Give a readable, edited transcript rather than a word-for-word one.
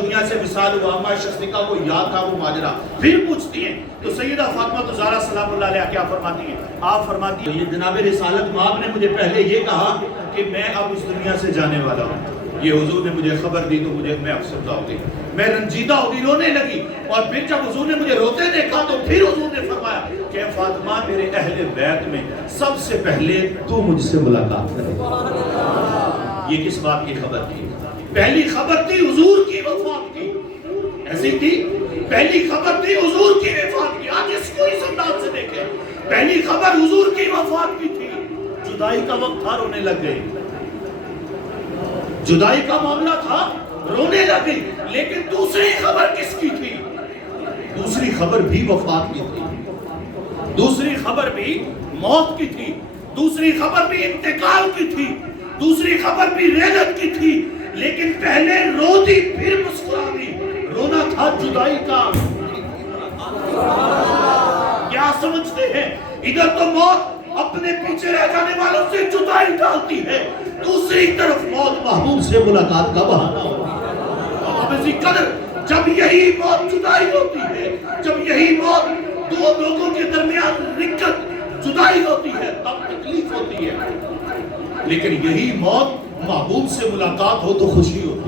دنیا سے وصال ہوا، اما شخص نے کہا وہ یاد تھا وہ ماجرا. پھر پوچھتی ہیں تو سیدہ فاطمہ زہرا سلام اللہ علیہ کیا فرماتی ہیں؟ آپ فرماتی ہیں یہ جناب رسالت مآب نے مجھے پہلے یہ کہا کہ میں اب اس دنیا سے جانے والا ہوں. یہ حضور نے مجھے خبر دی تو میں افسردہ ہو گئی، میں رنجیدہ ہو گئی، رونے لگی. اور پھر جب حضور نے مجھے روتے دیکھا تو پھر حضور نے فرمایا کہ فاطمہ میرے اہل بیت میں سب سے پہلے تو مجھ سے ملاقات کرے. یہ کس بات کی خبر تھی؟ پہلی خبر تھی حضور کی وفات کی. ایسی تھی پہلی خبر تھی حضور کی وفات کی. آج اس کو اس انداز سے دیکھیں، پہلی خبر حضور کی وفات کی تھی. جدائی کا وقت تھا، رونے لگ گئی. جدائی کا معاملہ تھا، رونے لگ گئی. لیکن دوسری خبر کس کی تھی؟ دوسری خبر بھی وفات کی تھی، دوسری خبر بھی موت کی تھی، دوسری خبر بھی انتقال کی تھی، دوسری خبر بھی ریلت کی تھی. لیکن پہلے رو دی پھر مسکرا دی. رونا تھا جدائی کا. کیا سمجھتے ہیں؟ ادھر تو موت اپنے پیچھے رہ جانے والوں سے جدائی ڈالتی ہے، دوسری طرف موت محبوب سے ملاقات کا بہانہ ہوتی ہے. اب اسی قدر جب یہی موت جدائی ہوتی ہے، جب یہی موت دو لوگوں کے درمیان رکت جدائی ہوتی ہے تب تکلیف ہوتی ہے. لیکن یہی موت محبوب سے ملاقات ہو تو خوشی ہوتی ہے.